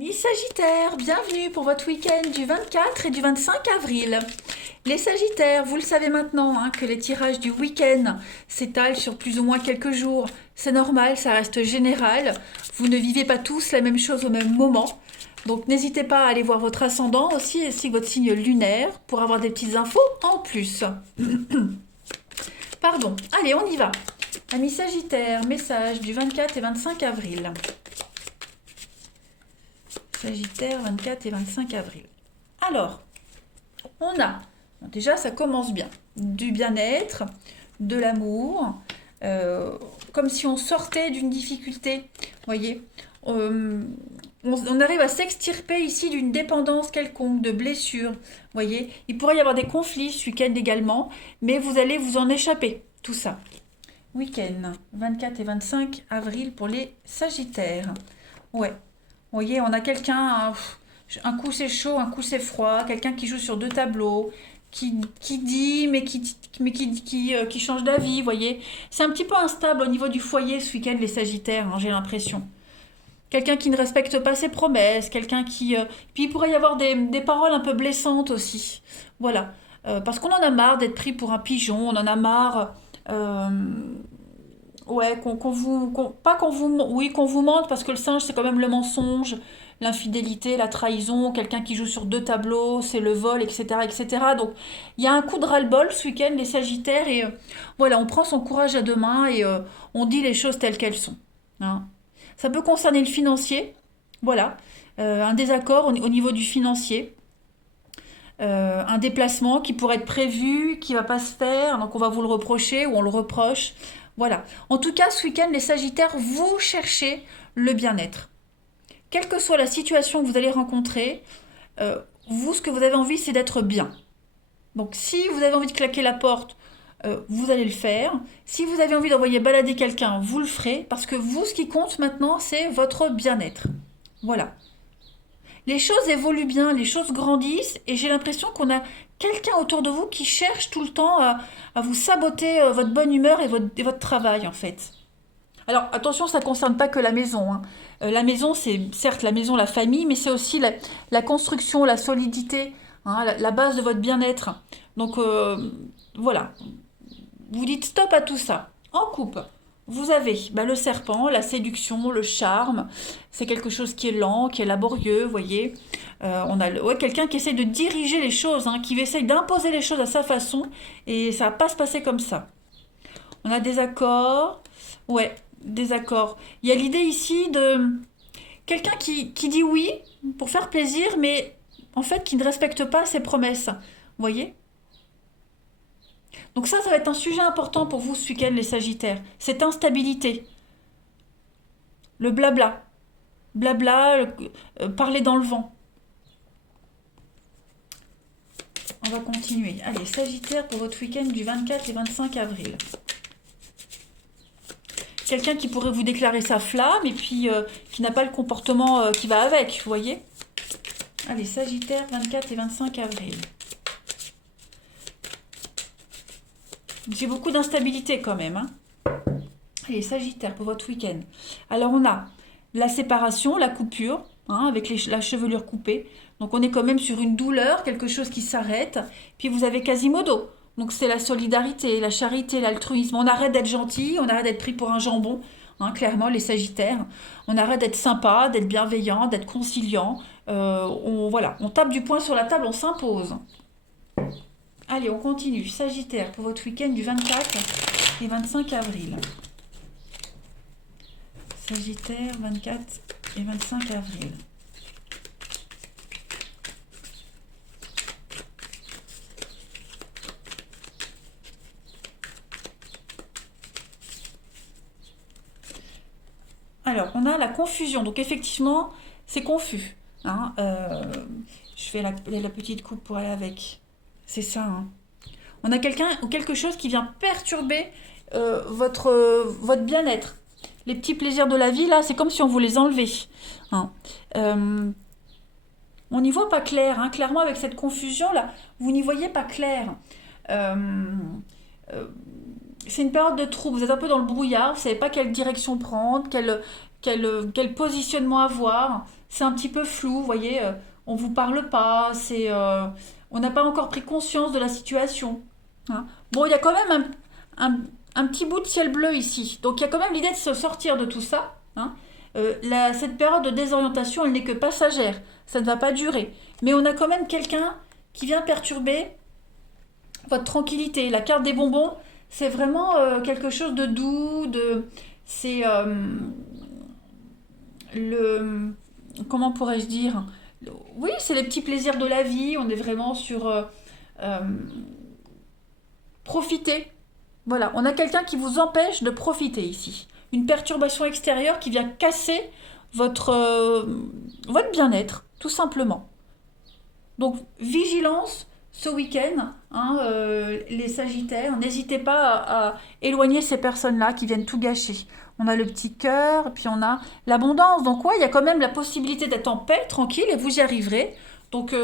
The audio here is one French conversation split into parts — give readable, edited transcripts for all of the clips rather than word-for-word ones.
Amis Sagittaires, bienvenue pour votre week-end du 24 et du 25 avril. Les Sagittaires, vous le savez maintenant que les tirages du week-end s'étalent sur plus ou moins quelques jours. C'est normal, ça reste général. Vous ne vivez pas tous la même chose au même moment. Donc n'hésitez pas à aller voir votre ascendant aussi, ainsi que votre signe lunaire, pour avoir des petites infos en plus. Pardon, allez, on y va. Amis Sagittaires, message du 24 et 25 avril. Sagittaire, 24 et 25 avril. Alors, on a, déjà ça commence bien, du bien-être, de l'amour, comme si on sortait d'une difficulté, voyez. On arrive à s'extirper ici d'une dépendance quelconque, de blessure, voyez. Il pourrait y avoir des conflits ce week-end également, mais vous allez vous en échapper, tout ça. Week-end, 24 et 25 avril pour les Sagittaires. Ouais. Vous voyez, on a quelqu'un, un coup c'est chaud, un coup c'est froid, quelqu'un qui joue sur deux tableaux, qui dit, qui change d'avis, vous voyez. C'est un petit peu instable au niveau du foyer ce week-end, les Sagittaires, j'ai l'impression. Quelqu'un qui ne respecte pas ses promesses, quelqu'un qui... Puis il pourrait y avoir des paroles un peu blessantes aussi. Voilà. Parce qu'on en a marre d'être pris pour un pigeon, on en a marre... Ouais, pas qu'on vous, oui, qu'on vous mente parce que le singe c'est quand même le mensonge, l'infidélité, la trahison, quelqu'un qui joue sur deux tableaux, c'est le vol, etc., etc. Donc il y a un coup de ras-le-bol ce week-end les Sagittaires et voilà, on prend son courage à deux mains et on dit les choses telles qu'elles sont. Hein. Ça peut concerner le financier, voilà, un désaccord au niveau du financier. Un déplacement qui pourrait être prévu, qui va pas se faire, donc on va vous le reprocher ou on le reproche. Voilà. En tout cas, ce week-end, les Sagittaires, vous cherchez le bien-être. Quelle que soit la situation que vous allez rencontrer, vous, ce que vous avez envie, c'est d'être bien. Donc, si vous avez envie de claquer la porte, vous allez le faire. Si vous avez envie d'envoyer balader quelqu'un, vous le ferez. Parce que vous, ce qui compte maintenant, c'est votre bien-être. Voilà. Les choses évoluent bien, les choses grandissent, et j'ai l'impression qu'on a quelqu'un autour de vous qui cherche tout le temps à vous saboter votre bonne humeur et votre travail, en fait. Alors, attention, ça ne concerne pas que la maison. La maison, c'est certes la maison, la famille, mais c'est aussi la construction, la solidité, la base de votre bien-être. Donc, voilà. Vous dites stop à tout ça. En couple, vous avez le serpent, la séduction, le charme. C'est quelque chose qui est lent, qui est laborieux, vous voyez. On a quelqu'un qui essaie de diriger les choses, qui essaye d'imposer les choses à sa façon, et ça va pas se passer comme ça. On a des accords, ouais, des accords. Il y a l'idée ici de quelqu'un qui dit oui pour faire plaisir, mais en fait qui ne respecte pas ses promesses, vous voyez. Donc ça va être un sujet important pour vous ce week-end, les Sagittaires. Cette instabilité, le blabla, parler dans le vent. On va continuer. Allez, Sagittaire pour votre week-end du 24 et 25 avril. Quelqu'un qui pourrait vous déclarer sa flamme et puis qui n'a pas le comportement qui va avec, vous voyez. Allez, Sagittaire, 24 et 25 avril. J'ai beaucoup d'instabilité quand même. Allez, Sagittaire pour votre week-end. Alors on a la séparation, la coupure, avec la chevelure coupée. Donc on est quand même sur une douleur, quelque chose qui s'arrête. Puis vous avez Quasimodo. Donc c'est la solidarité, la charité, l'altruisme. On arrête d'être gentil, on arrête d'être pris pour un jambon. Clairement, les Sagittaires. On arrête d'être sympa, d'être bienveillant, d'être conciliant. On tape du poing sur la table, on s'impose. Allez, on continue. Sagittaire pour votre week-end du 24 et 25 avril. Sagittaire, 24 et 25 avril. Alors, on a la confusion. Donc, effectivement, c'est confus. Je fais la petite coupe pour aller avec. C'est ça. On a quelqu'un ou quelque chose qui vient perturber votre bien-être. Les petits plaisirs de la vie, là, c'est comme si on vous les enlevait. On n'y voit pas clair. Clairement, avec cette confusion-là, vous n'y voyez pas clair. Euh, euh, c'est une période de trouble. Vous êtes un peu dans le brouillard. Vous ne savez pas quelle direction prendre, quel positionnement avoir. c'est un petit peu flou, vous voyez, on vous parle pas, on n'a pas encore pris conscience de la situation. Hein. Bon, il y a quand même un petit bout de ciel bleu ici. Donc il y a quand même l'idée de se sortir de tout ça. Hein. Cette période de désorientation, elle n'est que passagère. Ça ne va pas durer. Mais on a quand même quelqu'un qui vient perturber votre tranquillité. La carte des bonbons, c'est vraiment quelque chose de doux, c'est le, comment pourrais-je dire? Oui, c'est les petits plaisirs de la vie. On est vraiment sur euh, profiter. Voilà, on a quelqu'un qui vous empêche de profiter ici. Une perturbation extérieure qui vient casser votre, euh, votre bien-être, tout simplement. Donc, vigilance ce week-end, hein, les Sagittaires. N'hésitez pas à éloigner ces personnes-là qui viennent tout gâcher. On a le petit cœur, puis on a l'abondance. Donc, ouais, il y a quand même la possibilité d'être en paix, tranquille, et vous y arriverez. Donc,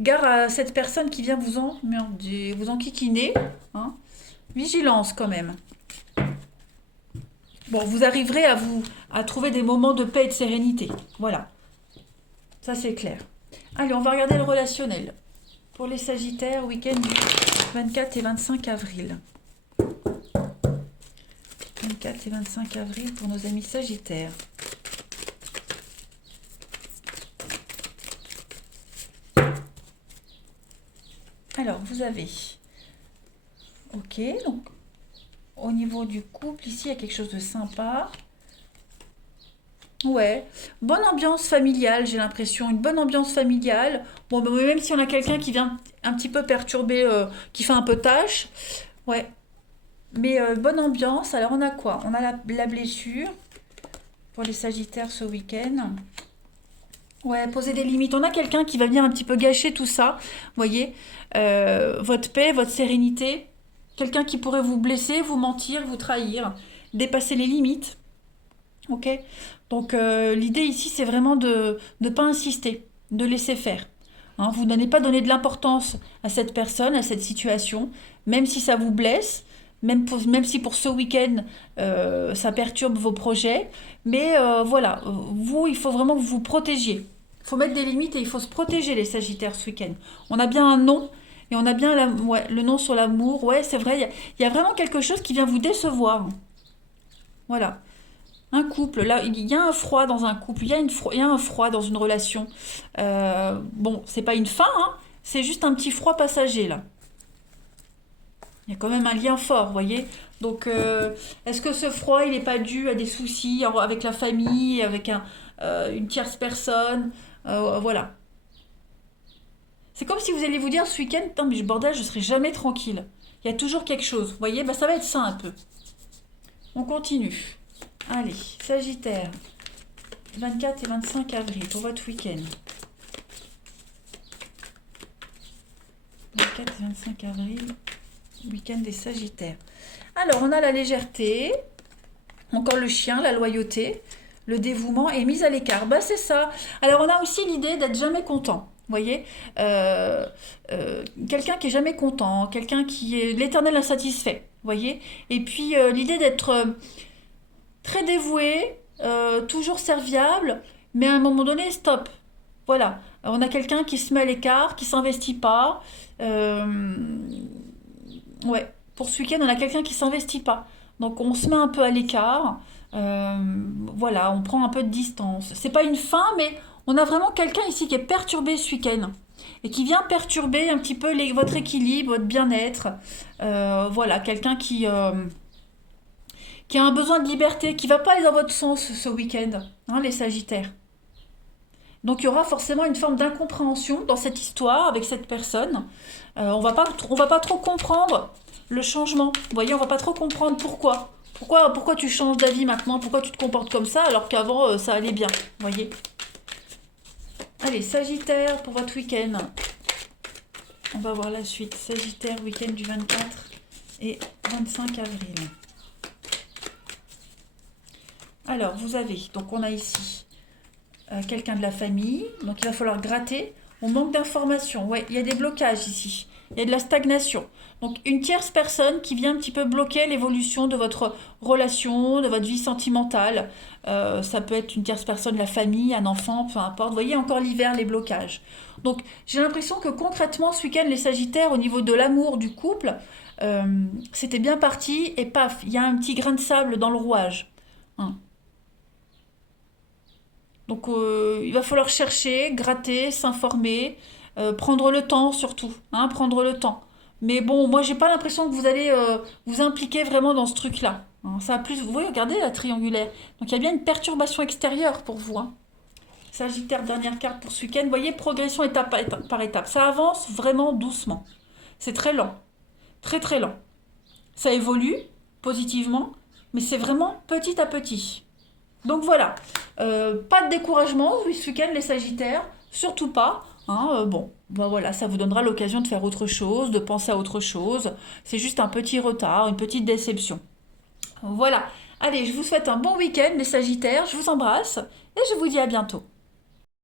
gare à cette personne qui vient vous enquiquiner. Hein. Vigilance quand même. Bon, vous arriverez à trouver des moments de paix et de sérénité. Voilà, ça c'est clair. Allez, on va regarder le relationnel. Pour les Sagittaires, week-end du 24 et 25 avril. 24 et 25 avril pour nos amis Sagittaires. Alors, vous avez... Ok, donc au niveau du couple, ici, il y a quelque chose de sympa. Ouais, bonne ambiance familiale, j'ai l'impression, une bonne ambiance familiale. Bon, bah, même si on a quelqu'un qui vient un petit peu perturber, qui fait un peu tâche, ouais, mais bonne ambiance. Alors, on a quoi? On a la blessure pour les Sagittaires ce week-end. Ouais, poser des limites. On a quelqu'un qui va venir un petit peu gâcher tout ça, vous voyez, votre paix, votre sérénité. Quelqu'un qui pourrait vous blesser, vous mentir, vous trahir, dépasser les limites. Ok? Donc l'idée ici, c'est vraiment de ne pas insister, de laisser faire. Hein, vous n'allez pas donner de l'importance à cette personne, à cette situation, même si ça vous blesse, même si pour ce week-end, ça perturbe vos projets. Mais voilà, vous, il faut vraiment que vous vous protégiez. Il faut mettre des limites et il faut se protéger les Sagittaires ce week-end. On a bien un nom et on a bien ouais, le nom sur l'amour. Ouais, c'est vrai, il y a vraiment quelque chose qui vient vous décevoir. Voilà. Un couple, là, il y a un froid dans un couple, il y a un froid dans une relation. Bon, c'est pas une fin, hein, c'est juste un petit froid passager, là. Il y a quand même un lien fort, vous voyez. Donc, est-ce que ce froid, il n'est pas dû à des soucis avec la famille, avec une tierce personne? Voilà. C'est comme si vous alliez vous dire ce week-end, putain, mais bordel, je serai jamais tranquille. Il y a toujours quelque chose, vous voyez, bah, ça va être ça un peu. On continue. Allez, Sagittaire, 24 et 25 avril pour votre week-end. 24 et 25 avril, week-end des Sagittaires. Alors, on a la légèreté, encore le chien, la loyauté, le dévouement et mise à l'écart. Bah, c'est ça. Alors, on a aussi l'idée d'être jamais content. Vous voyez, quelqu'un qui est jamais content, quelqu'un qui est l'éternel insatisfait. Vous voyez, et puis l'idée d'être très dévoué, toujours serviable, mais à un moment donné, stop. Voilà. On a quelqu'un qui se met à l'écart, qui s'investit pas. Ouais. Pour ce week-end, on a quelqu'un qui s'investit pas. Donc on se met un peu à l'écart. Voilà, on prend un peu de distance. C'est pas une fin, mais on a vraiment quelqu'un ici qui est perturbé ce week-end et qui vient perturber un petit peu votre équilibre, votre bien-être. Voilà, quelqu'un qui a un besoin de liberté, qui va pas aller dans votre sens ce week-end, hein, les Sagittaires. Donc il y aura forcément une forme d'incompréhension dans cette histoire avec cette personne. On va pas trop comprendre le changement. Vous voyez, on va pas trop comprendre pourquoi. Pourquoi tu changes d'avis maintenant? Pourquoi tu te comportes comme ça alors qu'avant ça allait bien? Vous voyez? Allez, Sagittaire pour votre week-end. On va voir la suite. Sagittaire, week-end du 24 et 25 avril. Alors, vous avez, donc on a ici quelqu'un de la famille, donc il va falloir gratter. On manque d'informations. Ouais, il y a des blocages ici. Il y a de la stagnation. Donc, une tierce personne qui vient un petit peu bloquer l'évolution de votre relation, de votre vie sentimentale. Ça peut être une tierce personne, la famille, un enfant, peu importe. Vous voyez encore l'hiver, les blocages. Donc, j'ai l'impression que concrètement, ce week-end, les Sagittaires, au niveau de l'amour du couple, euh, c'était bien parti et paf, il y a un petit grain de sable dans le rouage. Hein. Donc il va falloir chercher, gratter, s'informer, prendre le temps surtout, hein, prendre le temps. Mais bon, moi j'ai pas l'impression que vous allez vous impliquer vraiment dans ce truc-là. Hein. Ça a plus, vous voyez, regardez la triangulaire. Donc il y a bien une perturbation extérieure pour vous. Hein. Sagittaire, dernière carte pour ce week-end. Vous voyez, progression par étape. Ça avance vraiment doucement. C'est très lent, très très lent. Ça évolue positivement, mais c'est vraiment petit à petit. Donc voilà, pas de découragement ce week-end les Sagittaires, surtout pas. Hein, bon, ben voilà, ça vous donnera l'occasion de faire autre chose, de penser à autre chose. C'est juste un petit retard, une petite déception. Voilà, allez, je vous souhaite un bon week-end les Sagittaires, je vous embrasse et je vous dis à bientôt.